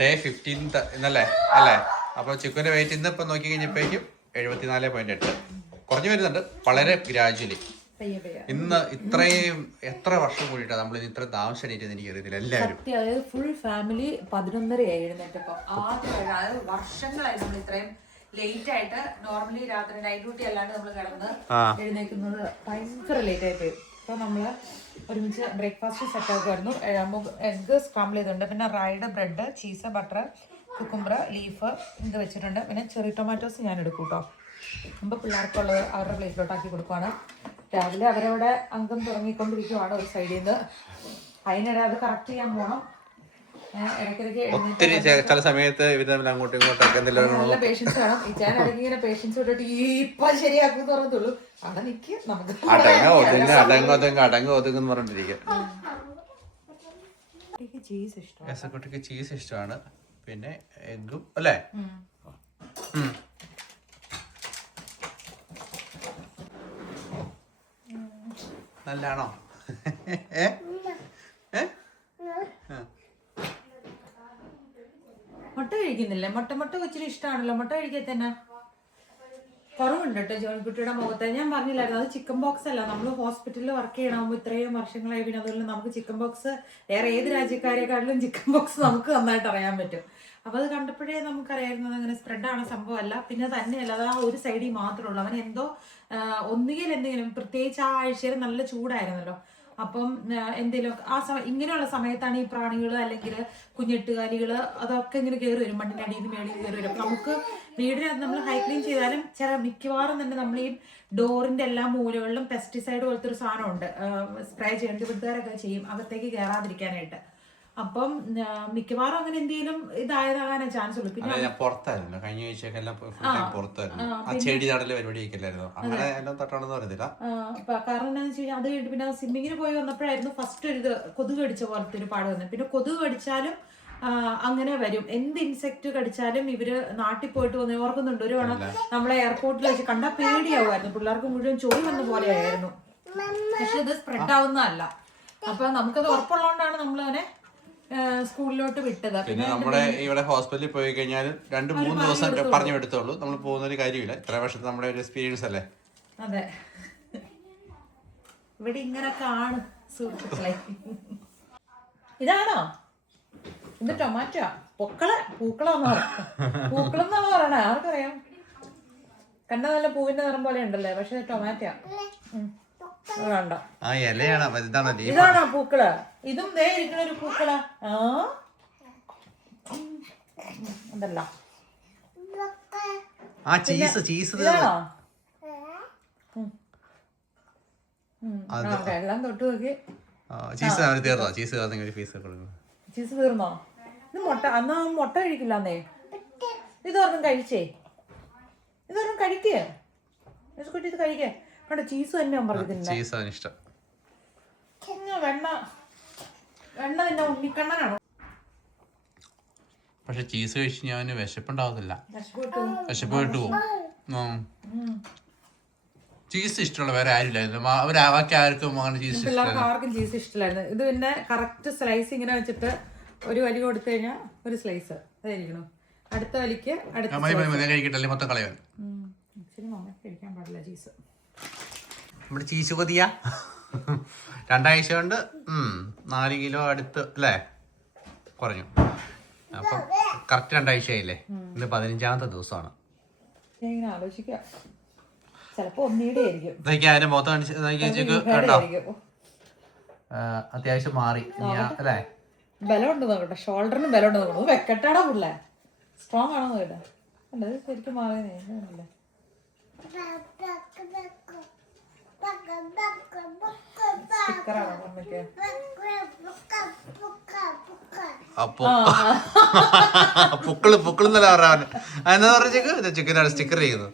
Day 15 ഇന്നല്ലേ അല്ലേ? അപ്പോൾ ചിക്കൻ്റെ വെയിറ്റ് ഇന്ന് ഇപ്പം നോക്കി കഴിഞ്ഞപ്പോഴേക്കും 74.8 കുറഞ്ഞു വരുന്നുണ്ട് വളരെ ഗ്രാജുവലി. ഇന്ന് ഇത്രയും എത്ര വർഷം കൂടിയിട്ടാണ് നമ്മൾ ഇന്ന് ഇത്ര താമസിച്ചിട്ട് എനിക്ക് അറിയത്തില്ല. എല്ലാവരും അതായത് ഫുൾ ഫാമിലി 11:30 എഴുന്നേറ്റപ്പം ആദ്യമായിട്ട് വർഷങ്ങളായി നമ്മൾ ഇത്രയും ലേറ്റ് ആയിട്ട്. നോർമലി രാത്രി നൈറ്റ് ഡ്യൂട്ടി അല്ലാണ്ട് നമ്മൾ കിടന്ന് എഴുന്നേക്കുന്നത് ഭയങ്കര ലേറ്റ് ആയി പോയി. അപ്പോൾ നമ്മൾ ഒരുമിച്ച് ബ്രേക്ക്ഫാസ്റ്റ് സെറ്റ് ആക്കുമായിരുന്നു. എഗ്ഗ് സ്ക്രാമ്പിൾ ചെയ്തിട്ടുണ്ട്, പിന്നെ ride bread, cheese, butter, cucumber, leaf ഇത് വെച്ചിട്ടുണ്ട്. പിന്നെ ചെറി ടൊമാറ്റോസ് ഞാൻ എടുക്കും കേട്ടോ. അപ്പോൾ പിള്ളേർക്കുള്ളത് അവരുടെ പ്ലേറ്റിലോട്ടാക്കി കൊടുക്കുവാണ്. രാവിലെ അവരവിടെ അംഗം തുടങ്ങിക്കൊണ്ടിരിക്കുവാണ് ഒരു സൈഡിൽ നിന്ന്. അതിനിടെ അത് കറക്റ്റ് ചെയ്യാൻ പോകണം. ഒത്തിരി ചില സമയത്ത് അങ്ങോട്ടും ഇങ്ങോട്ടൊക്കെ നല്ല പേഷ്യൻസ് വേണം. ഈ ഞാൻ ഇടയ്ക്ക് ഇങ്ങനെ പേഷ്യൻസ് വിട്ടിട്ട് ഇപ്പൊ ശരിയാക്കും പറഞ്ഞുള്ളൂ. അവിടെ നിൽക്കുക, നമുക്ക് അടങ്ങ് ഒതുങ്ങും പറഞ്ഞിരിക്കും. ചീസ് ഇഷ്ടമാണ്, പിന്നെ എഗ്ഗും അല്ലേ. നല്ലാണോ? മുട്ട കഴിക്കുന്നില്ലേ? മുട്ട ഇച്ചിരി ഇഷ്ടമാണല്ലോ. മുട്ട കഴിക്കാൻ തന്നെ കുറവുണ്ട് കേട്ടോ ജോൺകുട്ടിയുടെ മുഖത്ത്. ഞാൻ പറഞ്ഞില്ലായിരുന്നു, അത് ചിക്കൻ ബോക്സ് അല്ല. നമ്മൾ ഹോസ്പിറ്റലിൽ വർക്ക് ചെയ്യണമാകുമ്പോൾ ഇത്രയും വർഷങ്ങളായി, പിന്നെ അതുപോലെ നമുക്ക് ചിക്കൻ ബോക്സ് വേറെ ഏത് രാജ്യക്കാരെക്കാട്ടിലും ചിക്കൻ ബോക്സ് നമുക്ക് നന്നായിട്ട് അറിയാൻ പറ്റും. അപ്പോൾ അത് കണ്ടപ്പോഴേ നമുക്കറിയായിരുന്നത് അങ്ങനെ സ്പ്രെഡാണ് സംഭവമല്ല. പിന്നെ തന്നെയല്ല, അത് ആ ഒരു സൈഡിൽ മാത്രമേ ഉള്ളൂ. അവൻ എന്തോ ഒന്നുകിൽ എന്തെങ്കിലും, പ്രത്യേകിച്ച് ആ ആഴ്ചയിൽ നല്ല ചൂടായിരുന്നല്ലോ, അപ്പം എന്തെങ്കിലും ആ ഇങ്ങനെയുള്ള സമയത്താണ് ഈ പ്രാണികൾ അല്ലെങ്കിൽ കുഞ്ഞെട്ടുകാലികൾ അതൊക്കെ ഇങ്ങനെ കയറി വരും. മണ്ണിൻ്റെ അടിയിൽ നിന്ന് മേളിൽ കയറി വരും. നമുക്ക് വീടിനകത്ത് നമ്മൾ ഹൈ ക്ലീൻ ചെയ്താലും മിക്കവാറും തന്നെ നമ്മൾ ഈ ഡോറിൻ്റെ എല്ലാ മൂലകളിലും പെസ്റ്റിസൈഡ് പോലത്തെ ഒരു സാധനമുണ്ട്, സ്പ്രേ ചെയ്യേണ്ടി വീട്ടുകാരൊക്കെ ചെയ്യും അകത്തേക്ക് കയറാതിരിക്കാനായിട്ട്. അപ്പം മിക്കവാറും അങ്ങനെ എന്തെങ്കിലും ഇതായതാകാനേ ചാൻസ് ഉള്ളൂ. പിന്നെ പുറത്തായിരുന്നു കഴിഞ്ഞ ആഴ്ചക്കെല്ലാം പുറത്തായിരുന്നു, ചെടി നടല് പരിപാടിയൊക്കെല്ലായിരുന്നു. അങ്ങനെ എല്ലാം തൊട്ടാണെന്ന് പറയുന്നില്ല. കാരണം എന്താണെന്ന് വെച്ച് കഴിഞ്ഞാൽ അത് കഴിഞ്ഞിട്ട് പിന്നെ സ്വിമ്മിങ്ങിന് പോയി വന്നപ്പോഴായിരുന്നു ഫസ്റ്റ് ഒരു ഇത് കൊതുക് കടിച്ച പോലത്തെ ഒരു പാട് വന്നത്. പിന്നെ കൊതുക് കടിച്ചാലും അങ്ങനെ വരും. എന്ത് ഇൻസെക്ട് കടിച്ചാലും ഇവര് നാട്ടിൽ പോയിട്ട് വന്ന് ഓർക്കുന്നുണ്ട്. ഒരു വേണം നമ്മളെ എയർപോർട്ടിൽ വെച്ച് കണ്ടാൽ പേടിയാവുമായിരുന്നു. പിള്ളേർക്ക് മുഴുവൻ ചൊറി വന്ന പോലെയായിരുന്നു. പക്ഷെ ഇത് സ്പ്രെഡ് ആവുന്നതല്ല. അപ്പൊ നമുക്കത് ഉറപ്പുള്ളതുകൊണ്ടാണ് നമ്മളതിനെ സ്കൂളിലോട്ട് വിട്ടത്. പിന്നെ നമ്മുടെ ഇവിടെ ഹോസ്പിറ്റലിൽ പോയി കഴിഞ്ഞാൽ 2-3 ദിവസം പറഞ്ഞു എടുത്തോളൂ. നമ്മൾ പോകുന്ന ഒരു കാര്യമില്ല. ഇത്ര വർഷത്തെ നമ്മുടെ ഒരു എക്സ്പീരിയൻസ് അല്ലേ. അതെ, ഇവിടെ ഇങ്ങനൊക്കെ ആണ് സുഹൃത്തുക്കളെ. ഇതാണോ ഇത്? ടൊമാറ്റോ പൂക്കളെന്നാണ് പറയണേ. ആർക്കറിയാം? കണ്ട നല്ല പൂവിന്റെ നിറം പോലെ ഉണ്ടല്ലേ, പക്ഷെ ടൊമാറ്റോ വേണ്ട. ഇതാണോ പൂക്കള്? ഇതും ദേ ഇരിക്കണ ഒരു പൂക്കളാ. അതല്ല ഇതാണോ? എല്ലാം തൊട്ട് നോക്കി. ചീസ് തീർന്നോ? ഇത് മുട്ട. അന്നാ മുട്ട കഴിക്കില്ലാന്നേ. ഇതൊരെണ്ണം കഴിച്ചേ. ഇതൊരെണ്ണം കഴിക്കേ. ഇത് കഴിക്കേ. കണ്ടോ ചീസ് തന്നെ പറഞ്ഞില്ല. വെണ്ണ നിന്റെ ഉണ്ണിക്കണ്ണനാണോ? പക്ഷെ ചീസ് കഴിച്ച് ഞാൻ വിശപ്പുണ്ടാവുന്നില്ല. വിശപ്പ് വിട്ടു പോകും. ചീസ് ഇഷ്ടമുള്ള വേറെ ആരുമില്ലായിരുന്നു. അവർക്ക് ആർക്കും അങ്ങനെ ചീസ് ആർക്കും ചീസ് ഇഷ്ടമില്ലായിരുന്നു. ഇത് പിന്നെ കറക്റ്റ് സ്ലൈസ് ഇങ്ങനെ വെച്ചിട്ട് ഒരു വലി കൊടുത്തു കഴിഞ്ഞാൽ ഒരു സ്ലൈസ് അതായിരിക്കണം. അടുത്ത വലിക്ക് കഴിക്കട്ടല്ലേ മൊത്തം കളയാൻ. ശരി, മമ്മ കഴിക്കാൻ പാടില്ല ചീസ്. നമ്മുടെ ചീസ് കൊതിയ 2 ആഴ്ച കൊണ്ട് 4 കിലോ അടുത്ത് അല്ലേ കുറഞ്ഞു. അപ്പം കറക്റ്റ് 2 ആഴ്ചയായില്ലേ. ഇന്ന് 15ാമത്തെ ദിവസമാണ്. അതിന്റെ മൊത്തം അത്യാവശ്യം മാറി അല്ലേ. ബലം ഉണ്ട് നോക്കട്ടെ, ഷോൾഡറിന് ബലം ഉണ്ട് നോക്കട്ടെ. വെക്കട്ടാടാ പിള്ളേ, സ്ട്രോങ് ആണോ നോക്കട്ടെ. ശരിക്കും മാറിയല്ലേ. പുക്കളെന്നല്ല പറഞ്ഞ. എന്നാ പറഞ്ഞ ചിക്കനാണ് സ്റ്റിക്കർ ചെയ്യുന്നത്.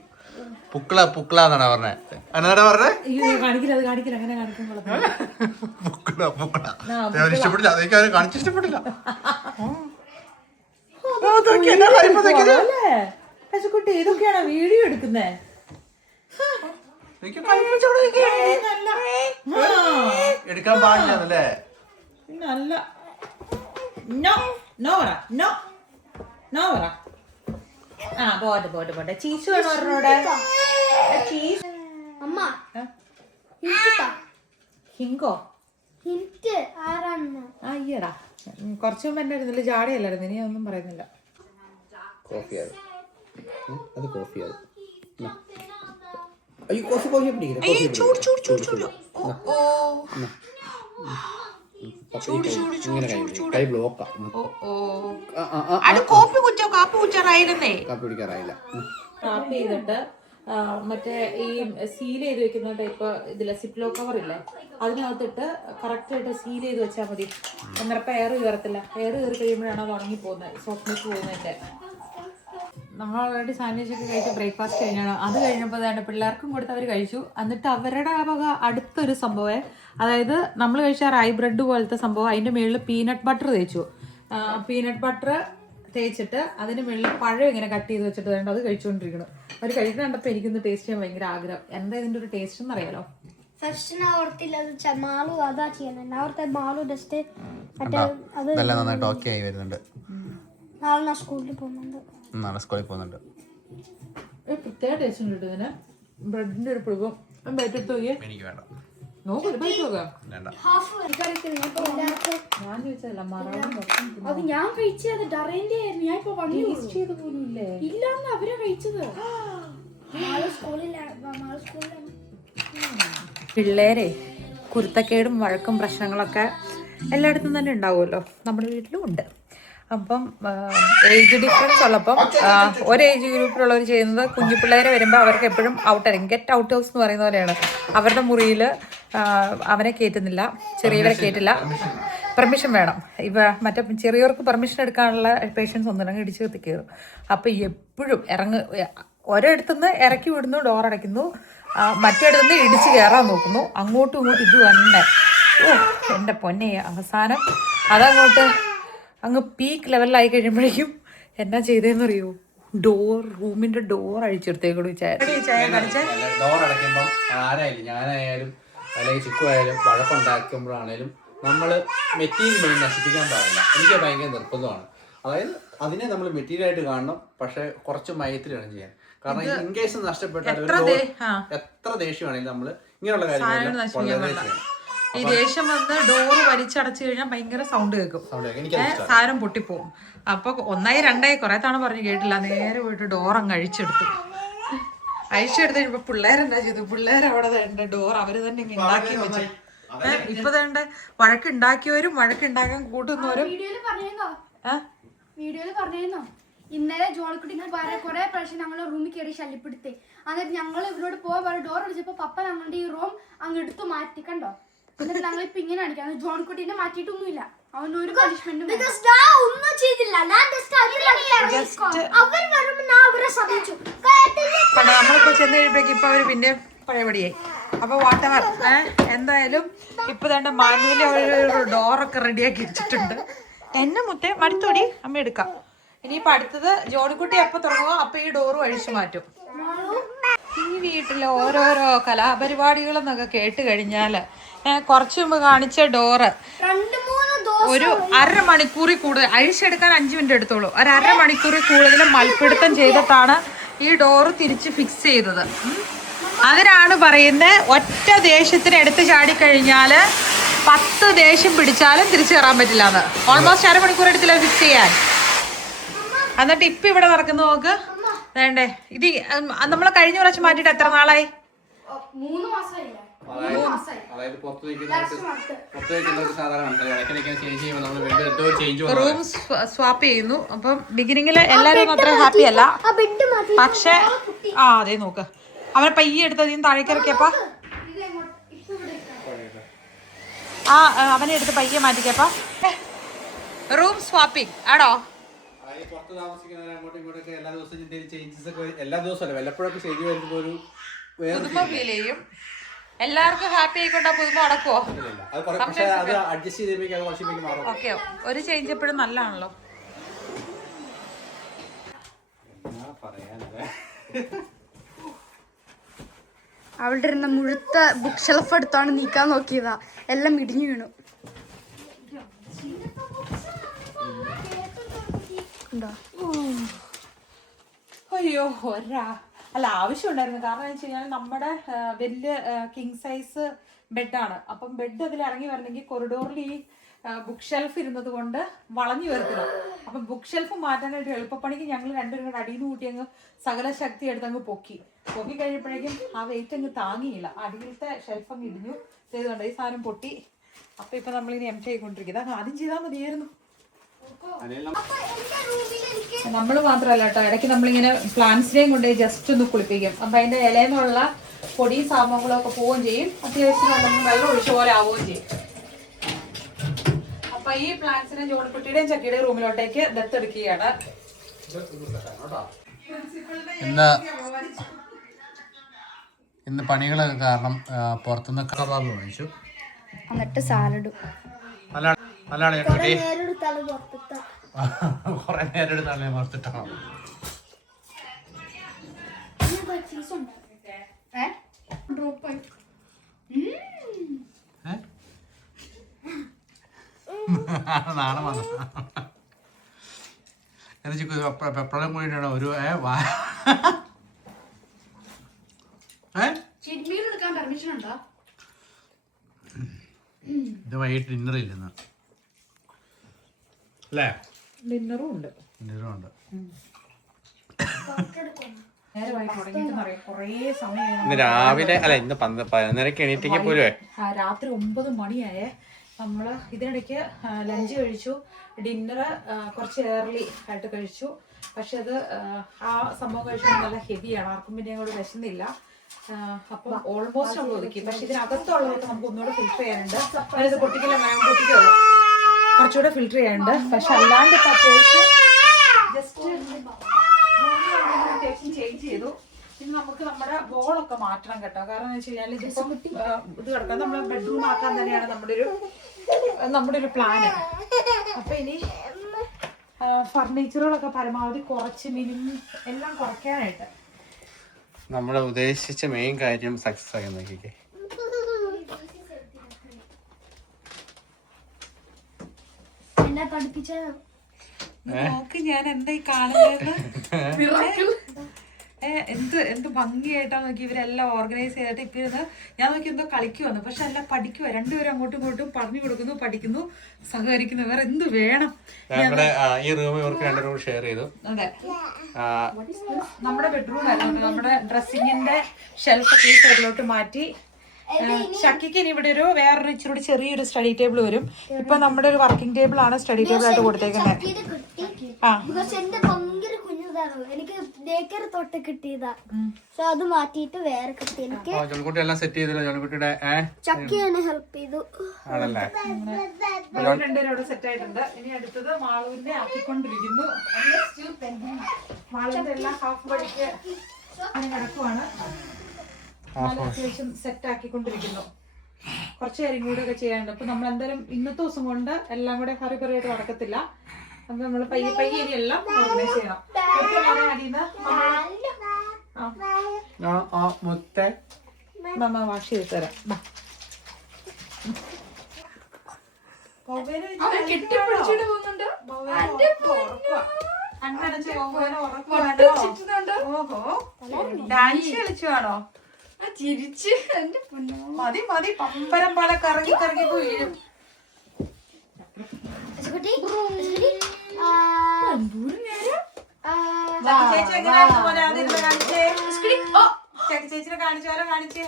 പുക്കളാന്നാണ് പറഞ്ഞേ. എന്നാ പറഞ്ഞേ? ഇഷ്ടപ്പെട്ടില്ല. അതൊക്കെ കാണിച്ച് ഇഷ്ടപ്പെട്ടില്ല. കുട്ടി ഇതൊക്കെയാണോ വീഡിയോ എടുക്കുന്നേ? എടുക്കാൻ പാടില്ല. നോ പറ. ആ പോട്ടെ. ചീസ് വേണോ പറഞ്ഞോടെ? ചീസ് അമ്മ ഹിങ്കോ ഹിന്റ് ആരാണ്? അയ്യടാ കുറച്ചു മുമ്പ് എന്നെ ഇരുന്നില്ല, ജാടയല്ലായിരുന്നു. ഇനി ഒന്നും പറയുന്നില്ല. കോഫി അത് കോഫി അത് അയ്യോ കോഫി പിടിക്കില്ല. കൈ ബ്ലോക്കാ. കാപ്പി കുടിക്കാറായില്ലെന്നേ. കാപ്പി കുടിക്കാറായില്ല. റാപ്പ് ചെയ്തിട്ട് മറ്റേ ഈ സീൽ ചെയ്ത് വെക്കുന്ന ടൈപ്പ് ഇതില്ല, സിപ്ലോ കവർ ഇല്ലേ, അതിനകത്തിട്ട് കറക്റ്റ് ആയിട്ട് സീൽ ചെയ്ത് വെച്ചാൽ മതി. അന്നേരം എയർ കയറത്തില്ല. എയർ കയറി കഴിയുമ്പോഴാണ് അത് ഉണങ്ങി പോകുന്നത്, സോഫ്റ്റ്നെസ് പോകുന്നതിന്റെ. നമ്മൾ ഓൾറെഡി സാൻഡ്വിച്ച് ഒക്കെ കഴിച്ച് ബ്രേക്ക്ഫാസ്റ്റ് കഴിഞ്ഞാണ്. അത് കഴിഞ്ഞപ്പോൾ തന്നെ പിള്ളേർക്കും കൊടുത്ത് അവർ കഴിച്ചു. എന്നിട്ട് അവരുടെ വക അടുത്തൊരു സംഭവം, അതായത് നമ്മൾ കഴിച്ച റൈ ബ്രെഡ് പോലത്തെ സംഭവം, അതിൻ്റെ മുകളിൽ പീനട്ട് ബട്ടർ തേച്ചു. പീനട്ട് ബട്ടർ തേച്ചിട്ട് അതിന് മുകളിൽ പഴം ഇങ്ങനെ കട്ട് ചെയ്ത് വെച്ചിട്ട് വേണ്ട അത് കഴിച്ചുകൊണ്ടിരിക്കണം. അവർ കഴിക്കുന്ന കണ്ടപ്പോൾ എനിക്കൊന്ന് ടേസ്റ്റ് ചെയ്യാൻ ഭയങ്കര ആഗ്രഹം. എന്താ ഇതിൻ്റെ ഒരു ടേസ്റ്റ് എന്ന് അറിയാലോ? ഫസ്റ്റ് മാളു അതാ ചെയ്യുന്നത്. മാളു ജസ്റ്റ് അത് നന്നായിട്ട് ഓക്കെ ആയി വരുന്നുണ്ട്. നാളെ സ്കൂളിൽ പോകുന്നുണ്ട്. നാളെ സ്കൂളിൽ പോകുന്നുണ്ട്. പ്രത്യേക ടേസ്റ്റ് ഉണ്ട് ഇതിന്. ബ്രെഡിന്റെ ഒരു പുഴുവും ബൈറ്റ് നോക്കിയേ. എനിക്ക് വേണ്ട. നോക്കൂ ബൈറ്റ് നോക്കാം. ഞാൻ ചോദിച്ചതല്ല, അത് ഞാൻ കഴിച്ചത് ഡറേന്റെ ആയിരുന്നു. ഞാൻ ഇപ്പൊ ടേസ്റ്റ് ചെയ്ത് പോലും ഇല്ലേ? ഇല്ലാന്ന് അവരാ കഴിച്ചത്. പിള്ളേരെ കുരുത്തക്കേടും വഴക്കും പ്രശ്നങ്ങളൊക്കെ എല്ലായിടത്തും തന്നെ ഉണ്ടാവുമല്ലോ, നമ്മുടെ വീട്ടിലും ഉണ്ട്. അപ്പം ഏജ് ഡിഫറൻസ് ഉള്ളപ്പം ഒരു ഏജ് ഗ്രൂപ്പിലുള്ളവർ ചെയ്യുന്നത്, കുഞ്ഞു പിള്ളേരെ വരുമ്പോൾ അവർക്ക് എപ്പോഴും ഔട്ടായിരിക്കും. ഗെറ്റ് ഔട്ട് ഹൗസ് എന്ന് പറയുന്ന പോലെയാണ്. അവരുടെ മുറിയിൽ അവനെ കയറ്റുന്നില്ല, ചെറിയവരെ കയറ്റില്ല, പെർമിഷൻ വേണം. മറ്റേ ചെറിയവർക്ക് പെർമിഷൻ എടുക്കാനുള്ള പേഷ്യൻസ് ഒന്നും ഇടിച്ചു കത്തി കയറും. അപ്പം എപ്പോഴും ഒരിടത്തുനിന്ന് ഇറക്കി വിടുന്നു, ഡോർ അടയ്ക്കുന്നു, മറ്റേടത്തുനിന്ന് ഇടിച്ച് കയറാൻ നോക്കുന്നു, അങ്ങോട്ടും ഇങ്ങോട്ടും ഇത് തന്നെ. എൻ്റെ പൊന്നെ, അവസാനം അതങ്ങോട്ട് അങ്ങ് പീക്ക് ലെവലിലായി കഴിയുമ്പോഴേക്കും എന്നാ ചെയ്തതെന്നറിയോ? റൂമിന്റെ ഡോർ അഴിച്ചെടുത്തേക്കൂടി. ഡോർ അടയ്ക്കുമ്പം ആരായാലും, ഞാനായാലും അല്ലെങ്കിൽ ചിക്കു ആയാലും വഴക്കുണ്ടാക്കുമ്പോഴാണേലും നമ്മൾ മെറ്റീരിയൽ നശിപ്പിക്കാൻ പാടില്ല. എനിക്ക് ഭയങ്കര നിർബന്ധമാണ്. അതായത് അതിനെ നമ്മൾ മെറ്റീരിയൽ ആയിട്ട് കാണണം, പക്ഷെ കുറച്ച് മയത്തിൽ വേണം ചെയ്യാൻ. കാരണം ഇൻ കേസ് നഷ്ടപ്പെട്ടാൽ എത്ര ദേഷ്യമാണെങ്കിലും നമ്മൾ ഇങ്ങനെയുള്ള കാര്യങ്ങൾ ഈ ദേഷ്യം വന്ന് ഡോറ് വലിച്ചടച്ചു കഴിഞ്ഞാൽ ഭയങ്കര സൗണ്ട് കേൾക്കും, സാരം പൊട്ടിപ്പോവും. അപ്പൊ 1 2 കുറെ തവണ പറഞ്ഞു കേട്ടില്ല, നേരെ പോയിട്ട് ഡോർ അങ്ങ് അഴിച്ചെടുത്തു കഴിയുമ്പോ പിള്ളേരെന്താ ചെയ്തു? പിള്ളേരവിടെ തന്നെ ഡോർ അവര് തന്നെ ഉണ്ടാക്കി വെച്ചു. ഇപ്പൊ തന്നെ വഴക്കുണ്ടാക്കിയവരും വഴക്കുണ്ടാക്കാൻ കൂട്ടുന്നവരും. വീഡിയോയില് പറഞ്ഞിരുന്നോ ഇന്നലെ ജോണിക്കുട്ടിക്ക് കുറെ പ്രാവശ്യം ഞങ്ങൾ റൂമിൽ കയറി ശല്യപ്പെടുത്തി. എന്നിട്ട് ഞങ്ങൾ ഇവരോട് പോവാൻ ഡോർ അടിച്ചപ്പോ പപ്പ ഞങ്ങളുടെ ഈ റൂം അങ്ങ് എടുത്തു മാറ്റി. കണ്ടോ? എന്നിട്ട് ഞങ്ങൾ ഇപ്പൊ ഇങ്ങനെ അടിക്കാം. ജോണിക്കുട്ടീനെ മാറ്റിയിട്ടൊന്നുമില്ല. അവന് ഒരു പണിഷ്മെന്റും ഒന്നും ചെയ്തില്ല. നമ്മളിപ്പോ ചെന്ന് കഴിയുമ്പോഴേക്കും ഇപ്പൊ അവര് പിന്നെ പഴയപടിയായി. അപ്പൊ വാട്ടവർ എന്തായാലും ഇപ്പൊ തന്നെ മാനുവലി അവര് ഡോറൊക്കെ റെഡിയാക്കി വെച്ചിട്ടുണ്ട്. എന്നെ മുത്തേ മടുത്തോടി അമ്മ എടുക്കാം. ഇനിയിപ്പോ അടുത്തത് ജോണിക്കുട്ടി എപ്പോ തുടങ്ങുമോ അപ്പൊ ഈ ഡോറും അഴിച്ചു മാറ്റും. ഈ വീട്ടിലെ ഓരോരോ കലാപരിപാടികളെന്നൊക്കെ കേട്ട് കഴിഞ്ഞാല് കുറച്ചു മുമ്പ് കാണിച്ച ഡോറ് ഒരു 1/2 മണിക്കൂറിൽ കൂടുതൽ അഴിച്ചെടുക്കാൻ 5 മിനിറ്റ് എടുത്തോളൂ. ഒരു 1/2 മണിക്കൂറിൽ കൂടുതൽ മൽപ്പിടുത്തം ചെയ്തിട്ടാണ് ഈ ഡോറ് തിരിച്ച് ഫിക്സ് ചെയ്തത്. അതിനാണ് പറയുന്നത് ഒറ്റ ദേഷ്യത്തിന് എടുത്ത് ചാടിക്കഴിഞ്ഞാല് 10 ദേഷ്യം പിടിച്ചാലും തിരിച്ചു കയറാൻ പറ്റില്ല എന്ന്. ഓൾമോസ്റ്റ് 1/2 മണിക്കൂർ എടുത്തില്ല ഫിക്സ് ചെയ്യാൻ. എന്നിട്ട് ഇപ്പൊ ഇവിടെ നടക്കുന്ന നോക്ക് വേണ്ടേ. ഇത് നമ്മൾ കഴിഞ്ഞ പ്രാവശ്യം മാറ്റിയിട്ട് എത്ര നാളായി? 3 മാസമായില്ല. റൂം സ്വാപ്പ് ചെയ്യുന്നു. അപ്പം ബിഗിനിങ്ങില് എല്ലാരും അത്ര ഹാപ്പി അല്ല. പക്ഷെ അതെ നോക്ക്, അവനെ പയ്യെ എടുത്ത് താഴേക്ക് ഇറക്കിയപ്പാ അവനെ എടുത്ത് പയ്യെ മാറ്റിക്കപ്പാ. റൂം സ്വാപ്പിംഗ് ആണോ? പുറത്ത് താമസിക്കുന്നവർ അങ്ങോട്ടും ഇങ്ങോട്ടൊക്കെ എല്ലാ ദിവസവും ചേഞ്ചസ് ഒക്കെ എല്ലാ ദിവസമല്ല വല്ലപ്പോഴൊക്കെ ചെയ്തു വരുമ്പോ ഒരു പുതുമ ഫീൽ ചെയ്യും. എല്ലാവർക്കും ഹാപ്പി ആയിക്കൊണ്ടാ പുതുമ നടക്കുവോ? ഓക്കെ, ഒരു ചേഞ്ച് എപ്പോഴും നല്ലതാണല്ലോ. അവിടെ ഇരുന്ന മുഴുത്ത ബുക്ക് ഷെൽഫ് എടുത്താണ് നീക്കാൻ നോക്കിയതാ, എല്ലാം ഇടിഞ്ഞു വീണു. ഉണ്ടോ? അയ്യോ അല്ല ആവശ്യമുണ്ടായിരുന്നു. കാരണം എന്ന് വെച്ച് കഴിഞ്ഞാൽ നമ്മുടെ വലിയ കിങ് സൈസ് ബെഡാണ്. അപ്പം ബെഡ് അതിൽ ഇറങ്ങി വരണമെങ്കിൽ കൊറിഡോറിൽ ഈ ബുക്ക് ഷെൽഫ് ഇരുന്നത് കൊണ്ട് വളഞ്ഞു വരത്തില്ല. അപ്പം ബുക്ക് ഷെൽഫ് മാറ്റാനായിട്ട് എളുപ്പപ്പണിക്ക് ഞങ്ങൾ രണ്ടുപേരും കൂടെ അടിയിൽ നിന്ന് കൂട്ടി അങ്ങ് സകല ശക്തി എടുത്ത് അങ്ങ് പൊക്കി കഴിഞ്ഞപ്പോഴേക്കും ആ വെയിറ്റ് അങ്ങ് താങ്ങിയില്ല. അടിയിലത്തെ ഷെൽഫ് അങ്ങ് ഇടിഞ്ഞു. ചെയ്തുകൊണ്ട് ഈ സാധനം പൊട്ടി. അപ്പം ഇപ്പം നമ്മളിനി എംറ്റി ആയിക്കൊണ്ടിരിക്കുന്നത്. അത് ആദ്യം ചെയ്താൽ മതിയായിരുന്നു. നമ്മൾ മാത്രമല്ല കേട്ടോ, ഇടയ്ക്ക് നമ്മളിങ്ങനെ പ്ലാന്റ്സിനെയും കൊണ്ട് ജസ്റ്റ് ഒന്ന് കുളിപ്പിക്കും. അപ്പം അതിൻ്റെ ഇലയിലുള്ള പൊടിയും സാമങ്ങളും ഒക്കെ പോവുകയും ചെയ്യും. അത്യാവശ്യം നമ്മൾ വെള്ളം ഒഴിച്ച പോലെ ആവുകയും ചെയ്യും. അപ്പൊ ഈ പ്ലാന്റ്സിനെ ജോണിക്കുട്ടിയുടെയും ചക്കിയുടെയും റൂമിലോട്ടേക്ക് ദത്തെടുക്കുകയാണ്. ഇന്ന് പണികളൊക്കെ കാരണം പുറത്തുനിന്ന് കബാബ് വാങ്ങിച്ചു. എന്നിട്ട് സാലഡും കൊറേ നേരം എടുത്താണ് പുറത്തിട്ടോ. നാളെ വന്നു പെപ്പളം കൂടിയിട്ടാണ് ഒരു ഇത് വൈകിട്ട് ഡിന്നർ ഇല്ലെന്ന് അല്ലേ? ഡിന്നറും ഉണ്ട്. ഇന്ന് രാവിലെ അല്ല ഇന്ന് 11:30 എണീറ്റേക്ക് പോലും രാത്രി 9 മണിയായേ. നമ്മള് ഇതിനിടയ്ക്ക് ലഞ്ച് കഴിച്ചു. ഡിന്നർ കുറച്ച് ഏർലി ആയിട്ട് കഴിച്ചു. പക്ഷെ അത് ആ സംഭവം കഴിച്ചത് നല്ല ഹെവിയാണ്. ആർക്കും പിന്നെ അങ്ങോട്ട് വിശന്നില്ല. അപ്പം ഓൾമോസ്റ്റ് നമ്മൾ ഒതുക്കി. പക്ഷെ ഇതിനകത്തുള്ളതൊക്കെ നമുക്ക് ഒന്നുകൂടെ ഫിൽറ്റർ ചെയ്യാനുണ്ട്. അതായത് പൊട്ടിക്കോ കുറച്ചുകൂടെ ഫിൽറ്റർ ചെയ്യാനുണ്ട്. പക്ഷെ അല്ലാണ്ട് ഇപ്പം അത്യാവശ്യം ജസ്റ്റ് അത്യാവശ്യം ചേഞ്ച് ചെയ്തു. ഇനി നമുക്ക് നമ്മുടെ വോളൊക്കെ മാറ്റണം കേട്ടോ. കാരണം എന്ന് വെച്ച് കഴിഞ്ഞാൽ ഇതിപ്പം ഇത് കിടക്കാം. നമ്മൾ ബെഡ്റൂം ആക്കാൻ തന്നെയാണ് നമ്മുടെ ഒരു പ്ലാന്. അപ്പൊ ഇനി ഫർണിച്ചറുകളൊക്കെ പരമാവധി കുറച്ച് മിനിമം എല്ലാം കുറയ്ക്കാനായിട്ട് നമ്മളെ ഉദ്ദേശിച്ച മെയിൻ കാര്യം സക്സസ് ആയി. നോക്കിക്കേ, നോക്ക് ഞാൻ എന്താ ഈ കാണുന്നത്. എന്ത് ഭംഗിയായിട്ടാ നോക്കി ഇവരെല്ലാം ഓർഗനൈസ് ചെയ്തിട്ട്. ഇപ്പൊ ഇരുന്ന് ഞാൻ നോക്കി എന്തോ കളിക്കുവന്നു. പക്ഷെ എല്ലാം പഠിക്കുവാ. രണ്ടുപേരും അങ്ങോട്ടും ഇങ്ങോട്ടും പറഞ്ഞു കൊടുക്കുന്നു, പഠിക്കുന്നു, സഹകരിക്കുന്നു. വേറെ എന്ത് വേണം. ഈ റൂം ഇവർക്ക് 2 റൂം ഷെയർ ചെയ്തു. അതെ, നമ്മുടെ ബെഡ്റൂം ആയിരുന്നു. നമ്മുടെ ഡ്രസ്സിങ്ങിന്റെ ഷെൽഫ് ഈ സൈഡിലോട്ട് മാറ്റി. ഷക്കിക്ക് ഇനി ഇവിടെ വേറൊരു ഇച്ചിരി ചെറിയൊരു സ്റ്റഡി ടേബിൾ വരും. ഇപ്പൊ നമ്മുടെ ഒരു വർക്കിംഗ് ടേബിൾ ആണ് സ്റ്റഡി ടേബിൾ ആയിട്ട് കൊടുത്തേക്കുന്നത്. എനിക്ക് ഡേക്കർ തൊട്ട് കിട്ടിയതാ. സോ അത് മാറ്റിയിട്ട് വേറെ കിട്ടി. എനിക്ക് ജോൺകുട്ടി എല്ലാം സെറ്റ് ചെയ്തില്ല. ജോൺകുട്ടിയുടെ ചക്കിയാണ് ഹെൽപ്പ് ചെയ്തു. രണ്ടുപേരും അവിടെ സെറ്റ് ആയിട്ടുണ്ട്. ഇനി അടുത്തത് മാളുവിന്റെ ആക്കിക്കൊണ്ടിരിക്കുന്നു. മാളുവിന്റെ എല്ലാം ഹാഫ് വഴിക്ക് കിടക്കുവാണ്. അത്യാവശ്യം സെറ്റ് ആക്കിക്കൊണ്ടിരിക്കുന്നു. കുറച്ച് കാര്യം കൂടെ ഒക്കെ ചെയ്യാനുണ്ട്. അപ്പൊ നമ്മൾ എന്തായാലും ഇന്നത്തെ ദിവസം കൊണ്ട് എല്ലാം കൂടെ ഹറിബറിയായിട്ട് നടക്കത്തില്ല. അപ്പൊ നമ്മള് പയ്യെ പയ്യെ ഇനി എല്ലാം ഓർഗനൈസ് ചെയ്യണം. വാഷ് ചെയ്ത് തരാം. ഡാൻസ് കളിച്ചുവാണോ? മതി മതി, പമ്പരം പോലെ കറങ്ങി കറങ്ങി വീഴും. ചേച്ചിനെ കാണിച്ചോലെ കാണിച്ചേ.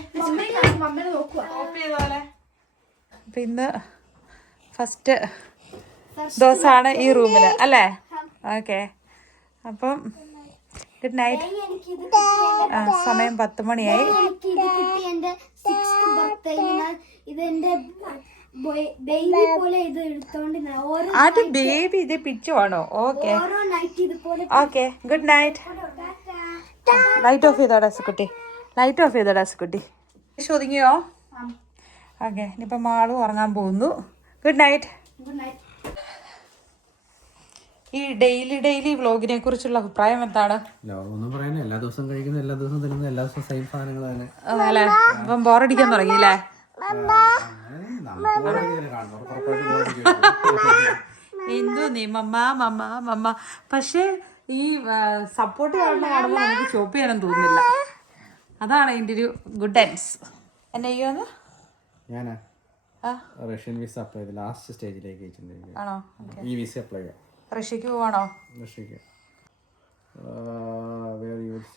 അപ്പൊ ഇന്ന് ഫസ്റ്റ് ദിവസമാണ് ഈ റൂമില് അല്ലേ? ഓക്കെ, അപ്പം ഗുഡ് നൈറ്റ്. സമയം 10 മണിയായി. അത് ബേബി ഇത് പിച്ചുവാണോ? Okay okay, good night. Light off ചെയ്തോടാ സുക്കുട്ടി, ലൈറ്റ് ഓഫ് ചെയ്തോടാ സുക്കുട്ടി. ഒതുങ്ങിയോ? ഓക്കെ, ഇനിയിപ്പം മാളും ഉറങ്ങാൻ പോകുന്നു. Good night. ഈ ഡെയിലി വ്ലോഗിനെ കുറിച്ചുള്ള അഭിപ്രായം എന്താണ്? ഒന്നും പറയാനില്ല. എല്ലാ ദിവസവും കഴിക്കുന്ന, എല്ലാ ദിവസവും തരുന്ന, എല്ലാ ദിവസവും സെയിം സാധനങ്ങൾ തന്നെ. അതല്ലേ, അപ്പം ബോറടിക്കാൻ തുടങ്ങിയില്ലേ? എന്തോ നീ മമ്മ പക്ഷേ ഈ സപ്പോർട്ട് കാണുമ്പോൾ നമുക്ക് ഷോപ്പ് ചെയ്യാനും തോന്നുന്നില്ല. അതാണ് അതിൻ്റെ ഒരു ഗുഡ് എൻഡ്സ്. എന്നെ ചെയ്യുമെന്ന് ഞാനാ റഷ്യൻ വിസ അപ്ലൈ ചെയ്ത് ലാസ്റ്റ് സ്റ്റേജിലേക്ക് ആണോ? ഈ വിസ അപ്ലൈ ചെയ്യാം. റഷ്യക്ക് പോവാണോ? റഷ്യക്ക്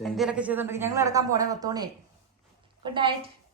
എന്തെങ്കിലുമൊക്കെ ചെയ്തോണ്ടെങ്കിൽ ഞങ്ങൾ ഇറക്കാൻ പോണേ 10 മണിയായി. Good night.